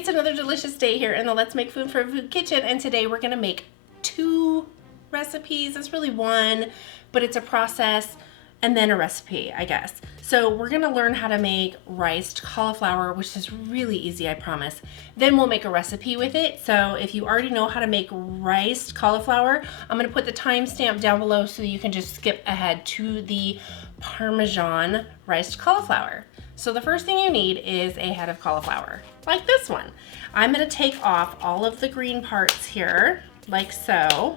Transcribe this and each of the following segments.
It's another delicious day here in the Let's Make Food for Food kitchen, and today we're gonna make 2 recipes. It's really one, but it's a process and then a recipe, I guess. So we're gonna learn how to make riced cauliflower, which is really easy, I promise. Then we'll make a recipe with it. So if you already know how to make riced cauliflower, I'm gonna put the timestamp down below so you can just skip ahead to the Parmesan riced cauliflower. So the first thing you need is a head of cauliflower, like this one. I'm gonna take off all of the green parts here, like so.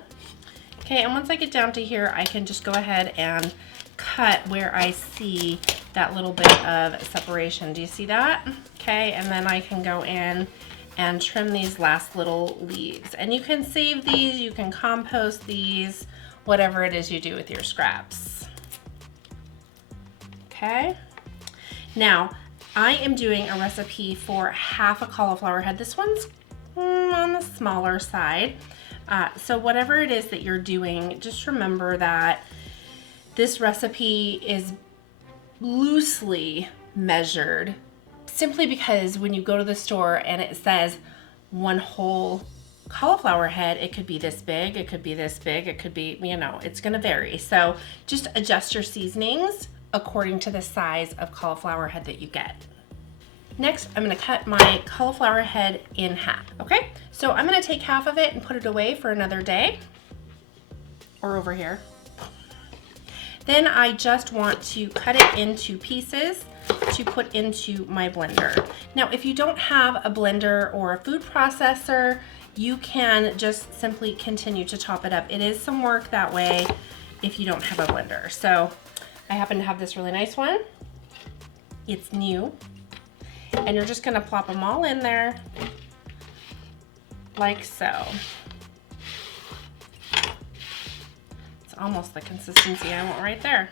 Okay, and once I get down to here, I can just go ahead and cut where I see that little bit of separation. Do you see that? Okay, and then I can go in and trim these last little leaves. And you can save these, you can compost these, whatever it is you do with your scraps. Okay. Now, I am doing a recipe for half a cauliflower head. This one's on the smaller side. So whatever it is that you're doing, just remember that this recipe is loosely measured simply because when you go to the store and it says one whole cauliflower head, it could be this big, it could be this big, it could be, you know, it's gonna vary. So just adjust your seasonings according to the size of cauliflower head that you get. Next, I'm gonna cut my cauliflower head in half, okay? So I'm gonna take half of it and put it away for another day, or over here. Then I just want to cut it into pieces to put into my blender. Now, if you don't have a blender or a food processor, you can just simply continue to chop it up. It is some work that way if you don't have a blender. So I happen to have this really nice one. It's new. And you're just gonna plop them all in there like so. It's almost the consistency I want right there.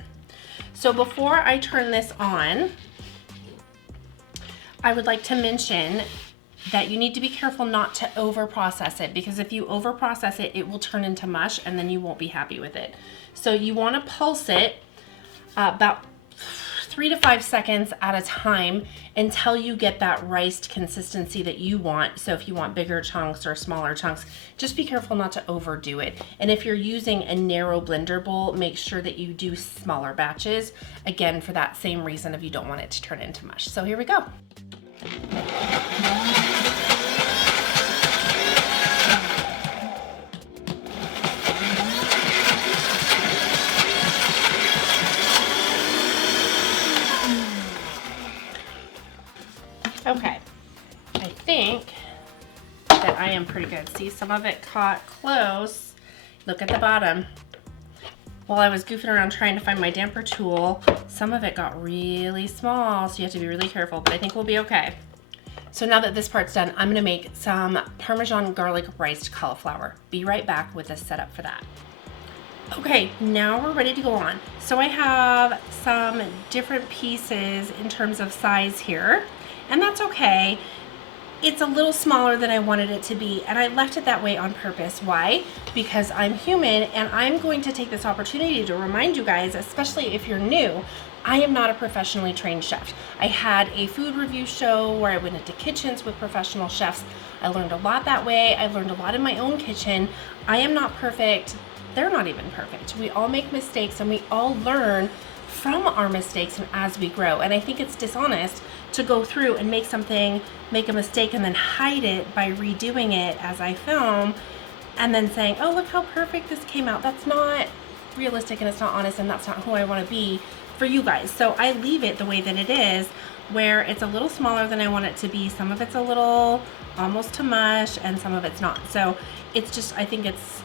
So before I turn this on, I would like to mention that you need to be careful not to over process it, because if you over process it, it will turn into mush and then you won't be happy with it. So you wanna pulse it about 3 to 5 seconds at a time until you get that riced consistency that you want. So if you want bigger chunks or smaller chunks, just be careful not to overdo it. And if you're using a narrow blender bowl, make sure that you do smaller batches, again, for that same reason of you don't want it to turn into mush. So here we go. Okay, I think that I am pretty good. See, some of it caught close. Look at the bottom. While I was goofing around trying to find my damper tool, some of it got really small, so you have to be really careful, but I think we'll be okay. So now that this part's done, I'm gonna make some Parmesan garlic riced cauliflower. Be right back with a setup for that. Okay, now we're ready to go on. So I have some different pieces in terms of size here. And that's okay. It's a little smaller than I wanted it to be, and I left it that way on purpose. Why? Because I'm human, and I'm going to take this opportunity to remind you guys, especially if you're new, I am not a professionally trained chef. I had a food review show where I went into kitchens with professional chefs. I learned a lot that way. I learned a lot in my own kitchen. I am not perfect. They're not even perfect. We all make mistakes, and we all learn from our mistakes and as we grow. And I think it's dishonest to go through and make a mistake and then hide it by redoing it as I film and then saying, oh, look how perfect this came out. That's not realistic, and it's not honest, and that's not who I want to be for you guys. So I leave it the way that it is, where it's a little smaller than I want it to be. Some of it's a little almost to mush and some of it's not. So it's just, I think it's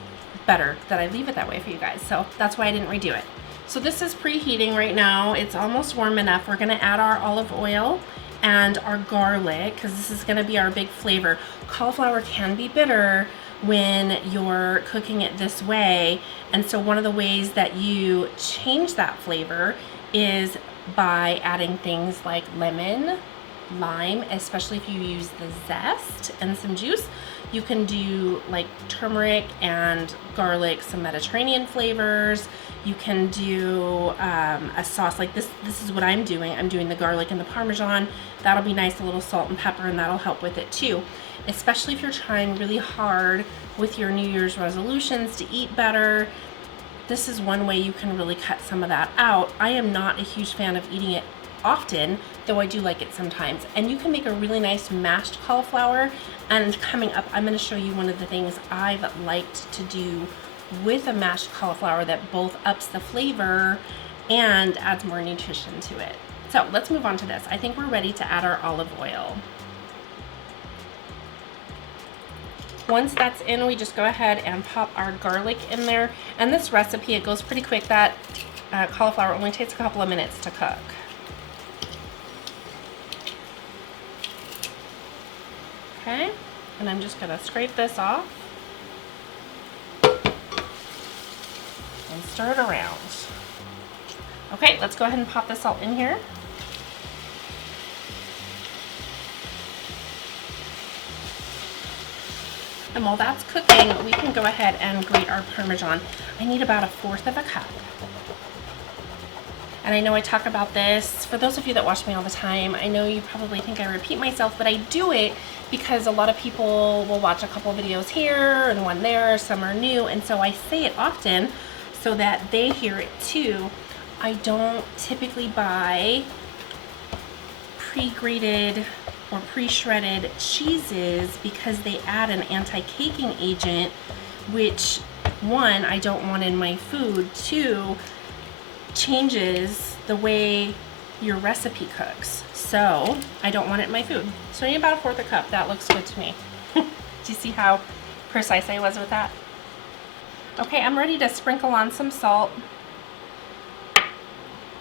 better that I leave it that way for you guys. So that's why I didn't redo it. So this is preheating right now. It's almost warm enough. We're gonna add our olive oil and our garlic, because this is gonna be our big flavor. Cauliflower can be bitter when you're cooking it this way. And so one of the ways that you change that flavor is by adding things like lemon, lime, especially if you use the zest and some juice. You can do like turmeric and garlic, some Mediterranean flavors. You can do a sauce like this. This is what I'm doing. I'm doing the garlic and the Parmesan. That'll be nice, a little salt and pepper, and that'll help with it too. Especially if you're trying really hard with your New Year's resolutions to eat better. This is one way you can really cut some of that out. I am not a huge fan of eating it often, though I do like it sometimes. And you can make a really nice mashed cauliflower. And coming up, I'm going to show you one of the things I've liked to do with a mashed cauliflower that both ups the flavor and adds more nutrition to it. So let's move on to this. I think we're ready to add our olive oil. Once that's in, we just go ahead and pop our garlic in there. And this recipe, it goes pretty quick. That cauliflower only takes a couple of minutes to cook. Okay, and I'm just gonna scrape this off and stir it around. Okay, let's go ahead and pop this all in here. And while that's cooking, we can go ahead and grate our Parmesan. I need about 1/4 of a cup. And I know I talk about this, for those of you that watch me all the time, I know you probably think I repeat myself, but I do it because a lot of people will watch a couple of videos here and one there, some are new, and so I say it often so that they hear it too. I don't typically buy pre-grated or pre-shredded cheeses because they add an anti-caking agent, which one, I don't want in my food, two, changes the way your recipe cooks. So I don't want it in my food. So I need about 1/4 a cup. That looks good to me. Do you see how precise I was with that? Okay, I'm ready to sprinkle on some salt.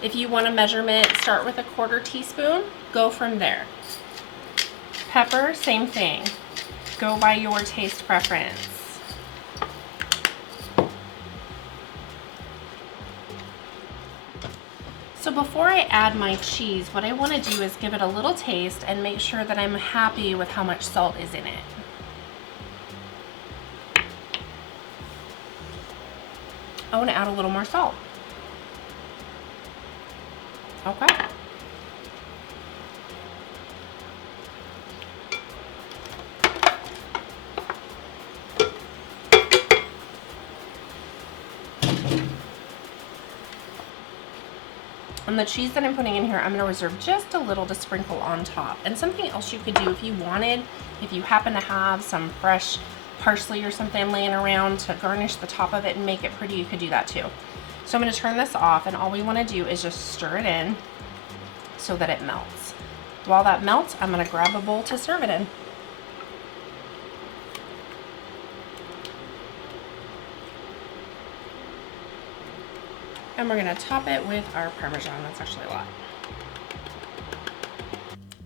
If you want a measurement, start with 1/4 teaspoon, go from there. Pepper, same thing. Go by your taste preference. So before I add my cheese, what I want to do is give it a little taste and make sure that I'm happy with how much salt is in it. I want to add a little more salt. Okay. And the cheese that I'm putting in here, I'm going to reserve just a little to sprinkle on top. And something else you could do if you wanted, if you happen to have some fresh parsley or something laying around to garnish the top of it and make it pretty, you could do that too. So I'm going to turn this off, and all we want to do is just stir it in so that it melts. While that melts, I'm going to grab a bowl to serve it in. And we're gonna top it with our Parmesan. That's actually a lot.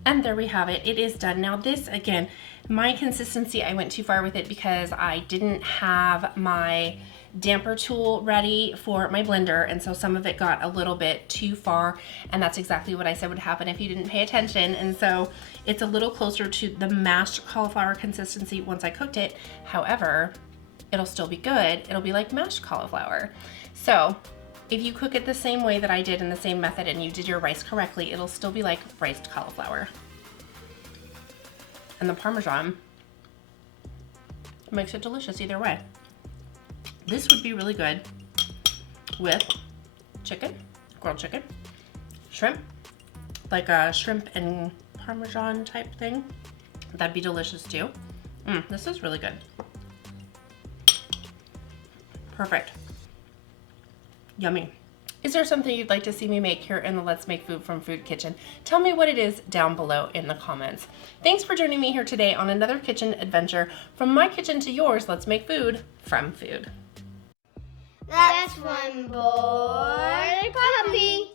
And there we have it. It is done. Now this, again, my consistency, I went too far with it because I didn't have my damper tool ready for my blender, and so some of it got a little bit too far, and that's exactly what I said would happen if you didn't pay attention. And so it's a little closer to the mashed cauliflower consistency once I cooked it. However, it'll still be good. It'll be like mashed cauliflower. So if you cook it the same way that I did in the same method and you did your rice correctly, it'll still be like riced cauliflower. And the Parmesan makes it delicious either way. This would be really good with chicken, grilled chicken, shrimp, like a shrimp and Parmesan type thing. That'd be delicious too. This is really good. Perfect. Yummy. Is there something you'd like to see me make here in the Let's Make Food from Food Kitchen? Tell me what it is down below in the comments. Thanks for joining me here today on another kitchen adventure. From my kitchen to yours, let's make food from food. That's one boy puppy.